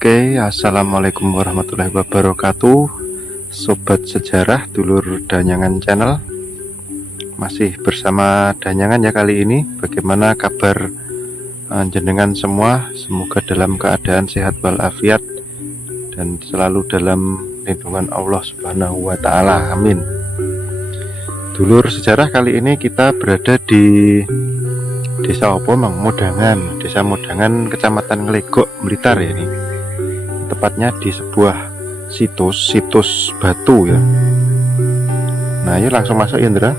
Oke, assalamualaikum warahmatullahi wabarakatuh, sobat sejarah, dulur Danyangan channel. Masih bersama Danyangan ya kali ini. Bagaimana kabar jenengan semua? Semoga dalam keadaan sehat walafiat dan selalu dalam lindungan Allah Subhanahu wa Ta'ala. Amin. Dulur sejarah, kali ini kita berada di Desa apa Mang? Modangan, Desa Modangan, Kecamatan Ngelegok, Blitar ya ini. Tepatnya di sebuah situs batu ya. Nah, yuk langsung masuk ya Indra.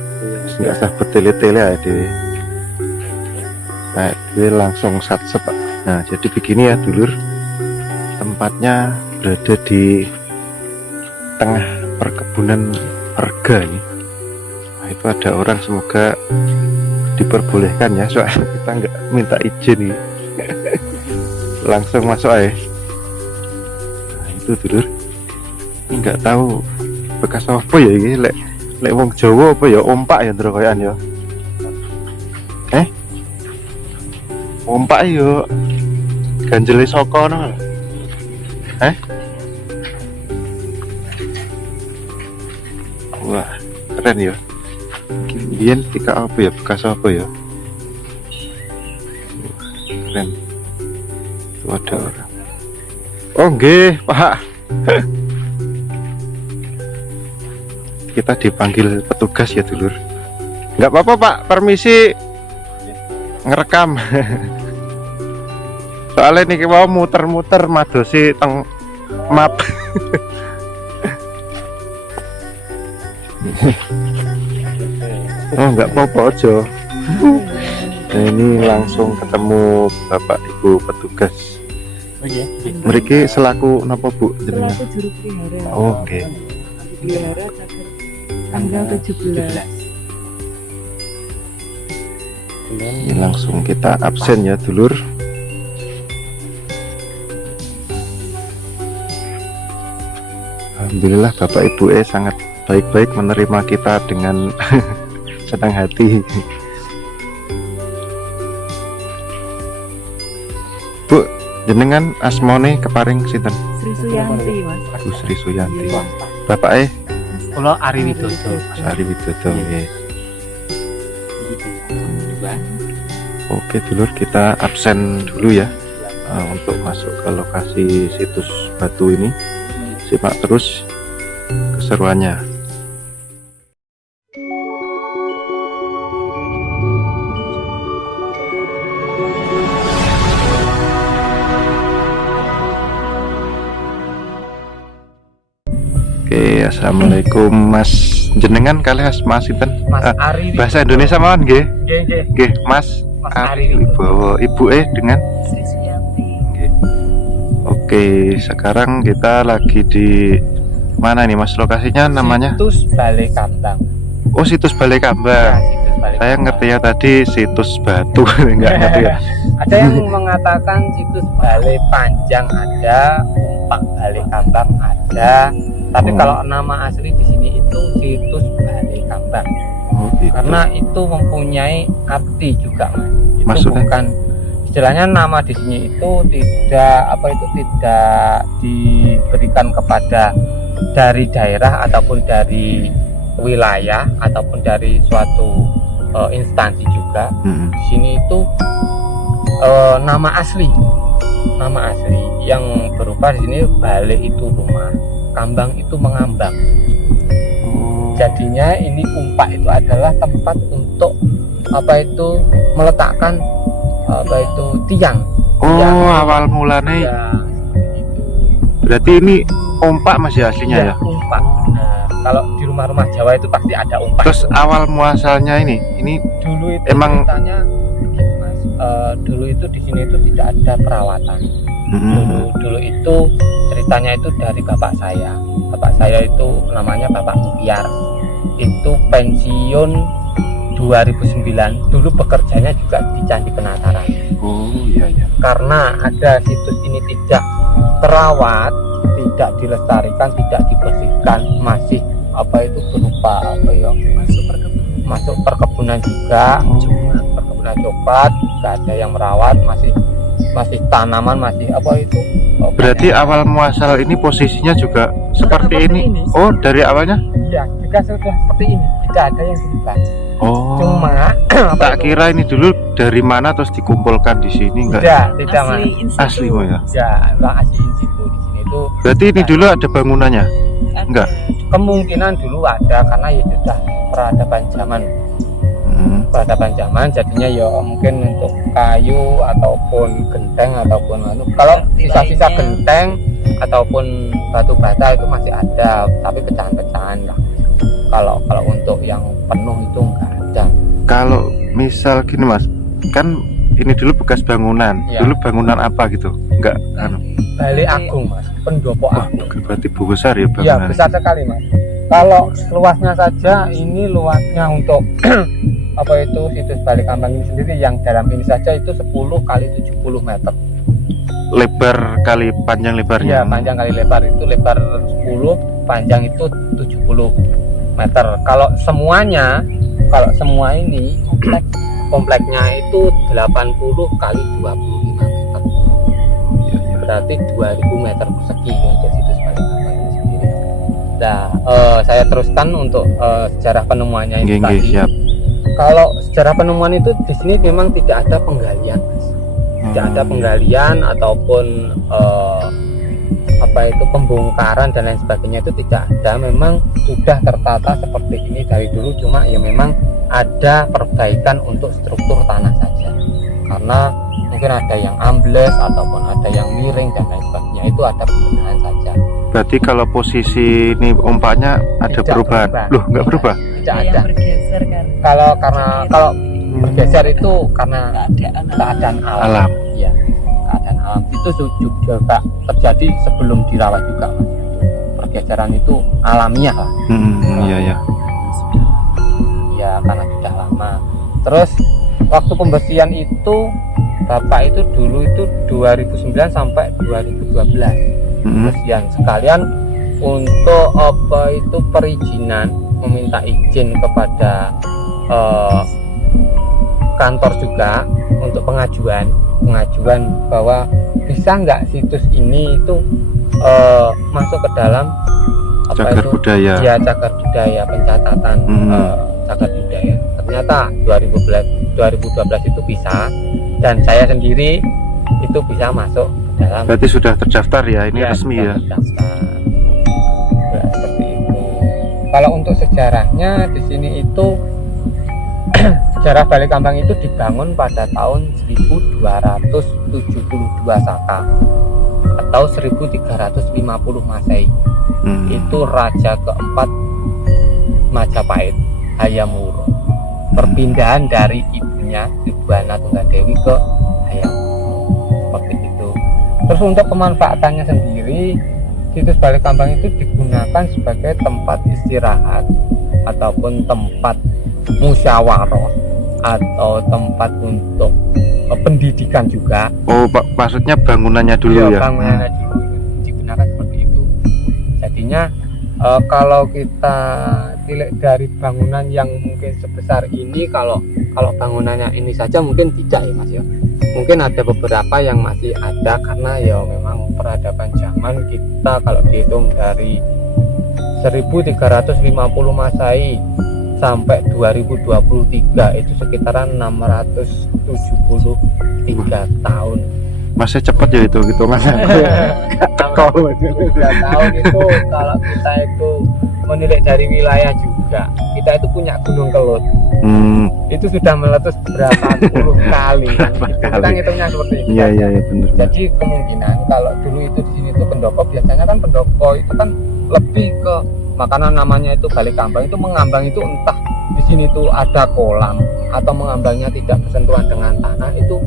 Nggak usah bertele-tele ya di. Nah, dia langsung sat-set. Nah, jadi begini ya dulur. Tempatnya berada di tengah perkebunan warga nih. Nah, itu ada orang, semoga diperbolehkan ya, soalnya kita nggak minta izin nih. Langsung masuk aja. Nah, itu dulur, ini nggak tahu bekas apa ya ini, lek wong Jawa apa ya, ompak ya terus kayak ya. Ompak yo ganjeli soko no. Wah, keren ya. Kemudian ketika apa ya, bekas apa ya, keren. Itu ada orang. Oh nggih Pak. Kita dipanggil petugas ya dulur. Nggak apa-apa Pak, permisi ngerekam. Soalnya nih mau muter-muter madosi teng map. Oh nggak apa-apa aja. Nah, ini langsung ketemu Bapak Ibu petugas. Oh iya. Mereka selaku napa Bu jenengan? Selaku juru pelihara. Oh, oke. Pelihara catur tanggal 17. Ini langsung kita absen ya dulur. Alhamdulillah Bapak Ibu sangat baik-baik menerima kita dengan senang hati. Bu, jenengan asmone keparing sinten? Sri Suyanti, Mas. Bu Sri Suyanti. Iya. Bapak Kula Ari Widodo. Ari Widodo nggih. Dua. Oke dulur, kita absen dulu ya untuk masuk ke lokasi situs batu ini. Simak terus keseruannya. Oke, assalamualaikum Mas. Jenengan kali Mas sinten? Mas Ari Bahasa Indonesia mawon nggih. Nggih. Nggih, Mas Mas Ari Ari Wibowo. Ibu dengan Sri Suyanti. Nggih. Oke, sekarang kita lagi di mana nih Mas, lokasinya namanya? Situs Balai Kambang. Oh, situs Balai Ya, Kambang. situs Balai Saya Kambang. ngerti ya tadi situs batu. Enggak ngerti ya. Ada yang mengatakan situs Balai Panjang ada, Umpak Balai Kambang ada. Tapi kalau nama asli di sini itu situs Balai Kambang. Oh, gitu. Karena itu mempunyai arti juga, Mas. Itu Maksudnya? bukan istilahnya nama di sini itu tidak diberikan kepada dari daerah ataupun dari wilayah ataupun dari suatu instansi juga. Di sini itu nama asli yang berupa di sini balai itu rumah, kambang itu mengambang. Oh, Jadinya ini umpak itu adalah tempat untuk meletakkan tiang. oh awal mulanya Ya, gitu. berarti ini ompak Mas ya aslinya ya? Umpak. Nah, kalau di rumah-rumah Jawa itu pasti ada umpak. Terus awal muasalnya ini Dulu itu emang- ceritanya begini, Mas. Dulu itu di sini itu tidak ada perawatan. Dulu itu ceritanya itu dari bapak saya. Bapak saya itu namanya Bapak Mukyar. Itu pensiun 2009. Dulu bekerjanya juga di Candi Penataran. Oh iya ya. Karena ada situs ini tidak terawat, tidak dilestarikan, tidak dibersihkan, masih berupa masuk perkebunan juga, perkebunan coklat, nggak ada yang merawat, masih masih tanaman, masih apa itu. Berarti awal muasal ini posisinya juga seperti ini. Oh, dari awalnya? Iya, juga sudah seperti ini. Tidak ada yang berubah. Oh. Cuma tak kira ini dulu dari mana terus dikumpulkan di sini enggak? Tidak Mas. Asli Mas ya. Ya, enggak asli in situ di sini itu. Berarti ini dulu ada bangunannya? Enggak. Kemungkinan dulu ada karena ya sudah peradaban zaman. Peradaban zaman jadinya ya mungkin untuk kayu ataupun genteng ataupun kalau sisa-sisa genteng ataupun batu bata itu masih ada, tapi pecahan-pecahan lah. Kalau untuk yang penuh itu enggak ada. Kalau misal gini Mas, kan ini dulu bekas bangunan. Ya. Dulu bangunan apa gitu? Enggak Balai Agung Mas, pendopo Agung. Berarti besar ya Iya, bangunan. besar sekali Mas. Kalau luasnya saja, ini luasnya untuk apa itu situs Balai Kambang ini sendiri yang dalam ini saja itu 10 kali 70 meter. Lebar kali panjang lebarnya. Iya, panjang kali lebar itu lebar 10, panjang itu 70 meter. Kalau semua ini kompleknya itu 80 kali 25 meter. Berarti 2000 meter persegi untuk situs Balai Kambang ini sendiri. Nah, saya teruskan untuk sejarah penemuannya ini tadi. Siap. Kalau sejarah penemuan itu di sini memang tidak ada penggalian, Mas. Tidak ada penggalian ataupun apa itu pembongkaran dan lain sebagainya, itu tidak ada. Memang sudah tertata seperti ini dari dulu, cuma ya memang ada perbaikan untuk struktur tanah saja. Karena mungkin ada yang ambles ataupun ada yang miring dan lain sebagainya, itu ada pembenahan saja. Berarti kalau posisi ini ompaknya ada Tidak perubahan. berubah. Loh, enggak berubah? Tidak ada. Bergeser kan. Kalau bergeser itu karena keadaan alam. Alam. Iya, keadaan alam itu juga terjadi sebelum dirawat juga, Mas. Pergeseran itu alamiah lah. Iya. Ya, karena sudah lama. Terus waktu pembersihan itu Bapak itu dulu itu 2009 sampai 2012 pembersihan sekalian untuk apa itu perizinan, meminta izin kepada kantor juga untuk pengajuan bahwa bisa nggak situs ini itu masuk ke dalam apa cagar itu budaya. ya cagar budaya, pencatatan cagar budaya. Ternyata 2012 itu bisa, dan saya sendiri itu bisa masuk ke dalam. Berarti sudah terdaftar ya, ini resmi sudah ya. terdaftar. Ya, seperti itu. Kalau untuk sejarahnya di sini itu sejarah Balai Kambang itu dibangun pada tahun 1272 Saka atau 1350 Masehi. Itu raja keempat Majapahit, Hayam Wuruk. Perpindahan dari ibunya Ibu Ana Tunggadewi ke Hayam Wuruk. Seperti itu. Terus untuk pemanfaatannya sendiri, situs Balai Kambang itu digunakan sebagai tempat istirahat ataupun tempat musyawarah atau tempat untuk pendidikan juga. Oh, maksudnya bangunannya dulu ya? Bangunannya dulu digunakan seperti itu. Jadinya kalau kita tilik dari bangunan yang mungkin sebesar ini, kalau bangunannya ini saja mungkin tidak ya Mas ya. Mungkin ada beberapa yang masih ada karena ya memang peradaban zaman kita kalau dihitung dari 1350 Masehi sampai 2023 itu sekitaran 673 tahun. Masih cepat ya itu hitungannya. 673 tahun itu kalau kita itu menilik dari wilayah juga. Kita itu punya Gunung Kelut. Itu sudah meletus berapa puluh kali. Kita ngitungnya seperti itu. Iya benar. Jadi kemungkinan kalau dulu itu di sini itu pendopo, biasanya kan pendopo itu kan lebih ke makanan, namanya itu Balai Kambang, itu mengambang itu entah di sini tuh ada kolam atau mengambangnya tidak bersentuhan dengan tanah, itu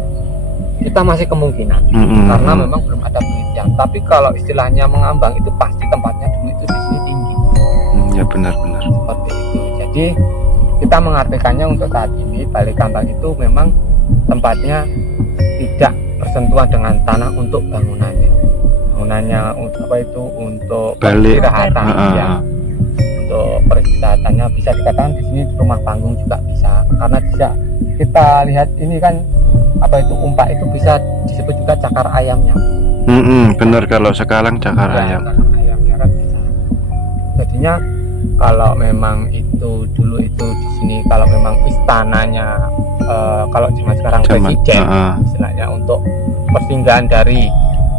kita masih kemungkinan karena memang belum ada penelitian. Tapi kalau istilahnya mengambang itu pasti tempatnya dulu itu di sini tinggi. Ya benar-benar Seperti itu. Jadi kita mengartikannya untuk saat ini Balai Kambang itu memang tempatnya tidak bersentuhan dengan tanah untuk bangunannya apa itu untuk peristirahatan ya. Untuk peristirahatannya bisa dikatakan di sini rumah panggung juga bisa, karena bisa kita lihat ini kan apa itu umpak itu bisa disebut juga cakar ayamnya. Bener, kalau sekarang cakar Ya, ayam. cakar ayamnya kan bisa. Jadinya kalau memang itu dulu itu di sini kalau memang istananya kalau zaman sekarang presiden istilahnya untuk persinggahan dari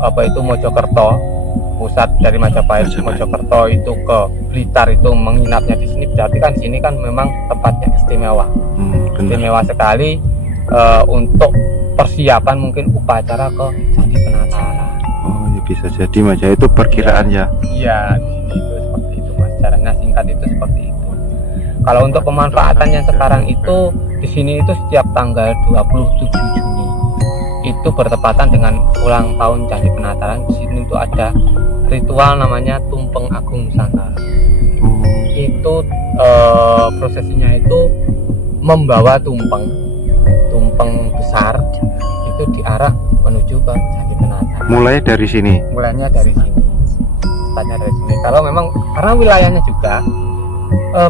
apa itu Mojokerto, pusat dari Majapahit Mojokerto itu ke Blitar itu menginapnya di sini, berarti kan sini kan memang tempatnya istimewa. Istimewa sekali untuk persiapan mungkin upacara ke Candi Penataran. Oh ya, bisa jadi Mas ya, itu perkiraan ya. Iya, di sini itu seperti itu Mas. Caranya singkat itu seperti itu. Kalau untuk pemanfaatan yang sekarang itu di sini itu setiap tanggal 27 Juni itu bertepatan dengan ulang tahun Candi Penataran. Di sini itu ada ritual namanya Tumpeng Agung Nusantara. Itu prosesinya itu membawa tumpeng besar itu diarah menuju ke Candi Penataran. Mulai dari sini. Mulainya dari sini. Startnya dari sini. Kalau memang karena wilayahnya juga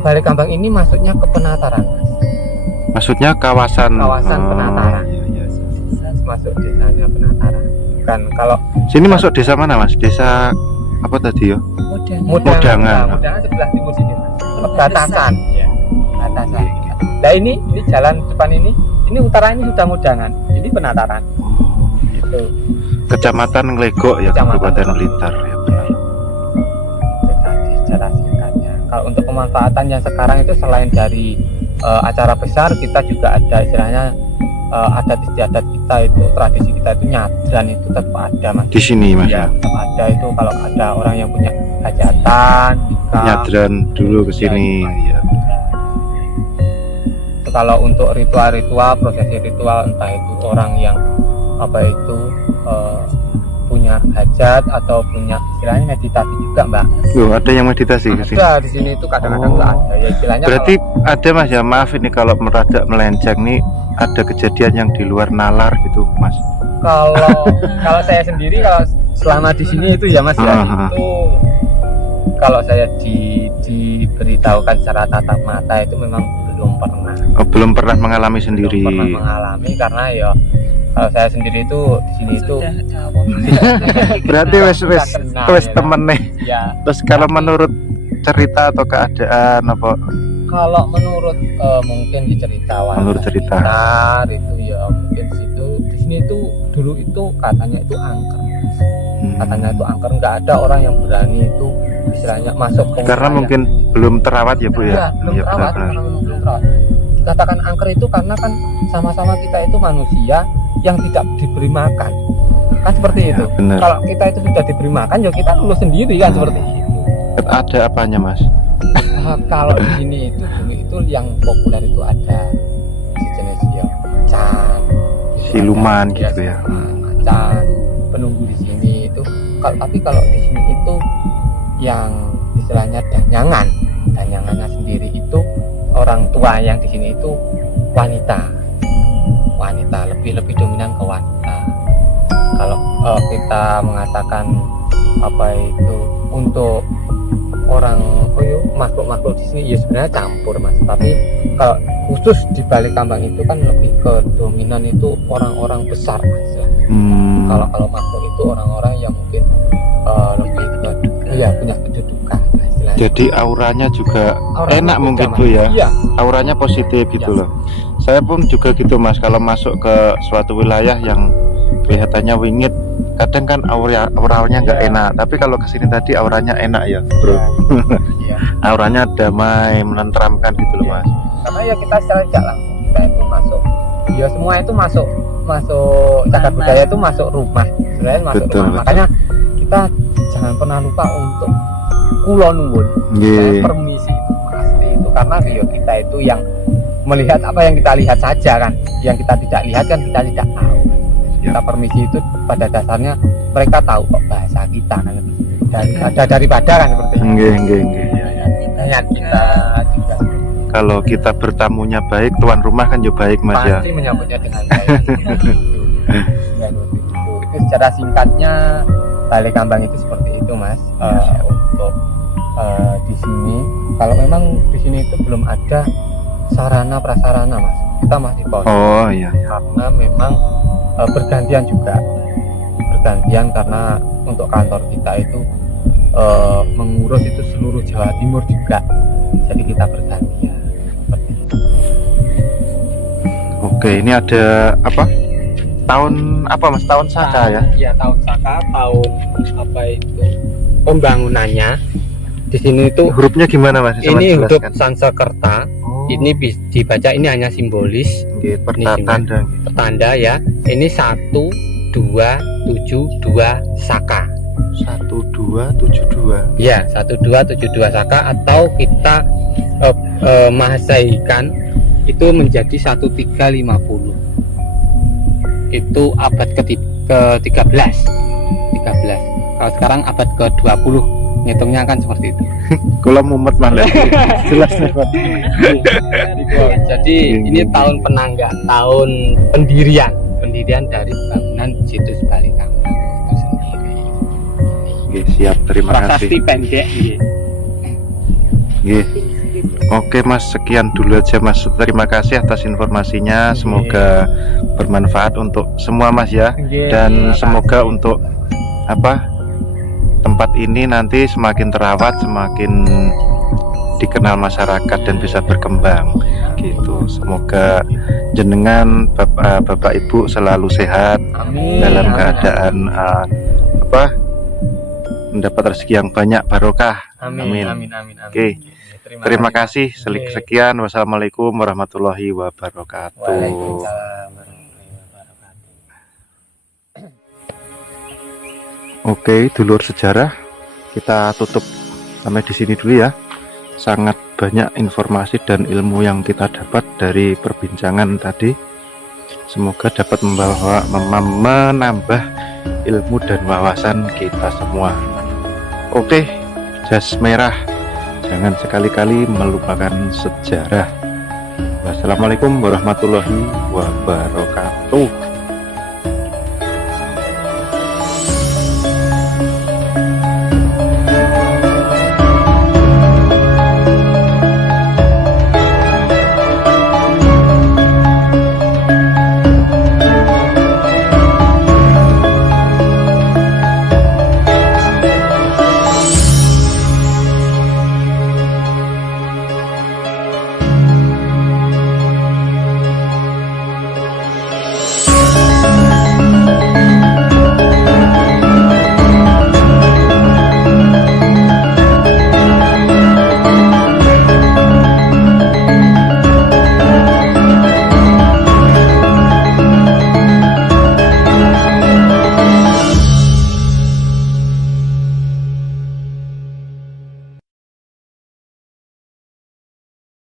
Balai Kambang ini masuknya ke Penataran, Mas. Maksudnya kawasan Penataran. Iya. Masuk desanya Penataran. Bukan kalau Sini masuk desa mana Mas? Desa apa tadi ya? Mudangan. Mudangan sebelah timur sini, Mas. Perbatasan. Ya. Perbatasan. Nah ini jalan depan ini utara ini sudah Mudangan. Ini Penataran. Gitu. Kecamatan Nglegok ya, Kabupaten Blitar ya, benar. Itu tadi secara singkatnya. Kalau untuk pemanfaatan yang sekarang itu selain dari acara besar, kita juga ada istilahnya adat istiadat kita itu, tradisi kita itu nyadran itu tetap ada Mas. Di sini Mas Ya, ya. tetap ada itu kalau ada orang yang punya hajatan, Nyadran dulu ke sini ya. Kalau untuk ritual-ritual, prosesi ritual, entah itu orang yang apa itu punya hajat atau punya istilahnya meditasi juga Mbak. Loh, ada yang meditasi ke sini. Ada di sini itu kadang-kadang nggak ada ya istilahnya. Berarti ada Mas ya, maaf ini kalau merada melenceng nih, ada kejadian yang di luar nalar gitu Mas. Kalau saya sendiri kalau selama di sini itu ya Mas ya, itu kalau saya diberitahukan secara tatap mata itu memang belum pernah. Oh, belum pernah mengalami sendiri. Belum pernah mengalami karena ya kalau saya sendiri itu di sini itu Berarti wes temen nih. Ya. Terus kalau menurut cerita atau keadaan apa? Kalau menurut mungkin di cerita Menurut cerita. sekitar itu ya mungkin di sini itu dulu itu katanya itu angker. Katanya itu angker, nggak ada orang yang berani itu istilahnya masuk ke Karena wilayah. mungkin belum terawat ya Bu ya. Iya, belum terawat, karena memang belum terawat. Dikatakan angker itu karena kan sama-sama kita itu manusia yang tidak diberi makan. Kan seperti itu. Benar. Kalau kita itu sudah diberi makan ya kita lulus sendiri kan seperti itu. Ada apanya Mas? Kalau di sini itu dulu itu yang populer itu ada sejenis ya macan, Siluman ada, gitu ya. Macan penunggu di sini itu. Tapi kalau di sini itu yang istilahnya danyangannya sendiri itu orang tua yang di sini itu wanita lebih dominan ke wanita. Kalau kita mengatakan apa itu untuk orang makhluk di sini ya sebenarnya campur Mas, tapi kalau khusus di Balai Kambang itu kan lebih ke dominan itu orang-orang besar Mas ya. Kalau makhluk itu orang-orang yang mungkin lebih ke punya kedudukan istilahnya. Jadi auranya juga enak mungkin Bu ya. Iya. Auranya positif gitu loh. Saya pun juga gitu Mas, kalau masuk ke suatu wilayah yang kelihatannya wingit, kadang kan auranya nggak enak. Tapi kalau kesini tadi auranya enak ya Bro. Iya. Auranya damai, menenteramkan gitu loh Mas. Karena ya kita secara tidak langsung kita itu masuk, ya semua itu masuk cagar budaya itu masuk rumah, sebenarnya masuk Betul, rumah. betul. Makanya kita jangan pernah lupa untuk kula nuwun, permisi itu pasti itu, karena ya kita itu yang melihat apa yang kita lihat saja kan, yang kita tidak lihat kan kita tidak tahu. Kita permisi itu pada dasarnya mereka tahu kok bahasa kita kan, daripada kan seperti itu. Nggih. Niat kita juga Kalau kita bertamunya baik, tuan rumah kan juga baik Mas ya. pasti menyambutnya dengan baik. Itu secara singkatnya Balai Kambang itu seperti itu Mas. Untuk di sini kalau memang di sini itu belum ada sarana prasarana Mas, kita masih kosong. Oh iya. Karena memang bergantian juga, karena untuk kantor kita itu mengurus itu seluruh Jawa Timur juga, jadi kita bergantian seperti itu. Oke, ini ada apa? Tahun apa Mas? Tahun Saka ya? Ya, tahun Saka, tahun apa itu pembangunannya. Di sini itu Hurufnya gimana Mas? Bisa ini Mas huruf jelaskan? Sansekerta. Oh, Ini dibaca, ini hanya simbolis, oke, pertanda. pertanda ya. Ini 1272 Saka. 1272. Ya, 1272 Saka, atau kita mahasaikan itu menjadi 1350. Itu abad ke-13. Kalau sekarang abad ke-20, ngitungnya kan seperti itu. Kalau mumet malah jelas lewat. Jadi ini tahun penangga, tahun pendirian dari bangunan situs Balikambang itu sendiri. Oke, siap, terima Prasasti kasih. pendek. Oke. Oke Mas, sekian dulu aja Mas. Terima kasih atas informasinya. Semoga bermanfaat untuk semua Mas ya. Dan semoga untuk apa, tempat ini nanti semakin terawat, semakin dikenal masyarakat dan bisa berkembang gitu. Semoga jenengan Bapak Ibu selalu sehat, Amin. dalam keadaan mendapat rezeki yang banyak, barokah. Amin. Oke. Terima kasih. Sekian. Wassalamualaikum warahmatullahi wabarakatuh. Waalaikumsalam warahmatullahi wabarakatuh. Oke, dulur sejarah, kita tutup sampai di sini dulu ya. Sangat banyak informasi dan ilmu yang kita dapat dari perbincangan tadi. Semoga dapat menambah ilmu dan wawasan kita semua. Oke, jas merah, jangan sekali-kali melupakan sejarah. Wassalamualaikum warahmatullahi wabarakatuh.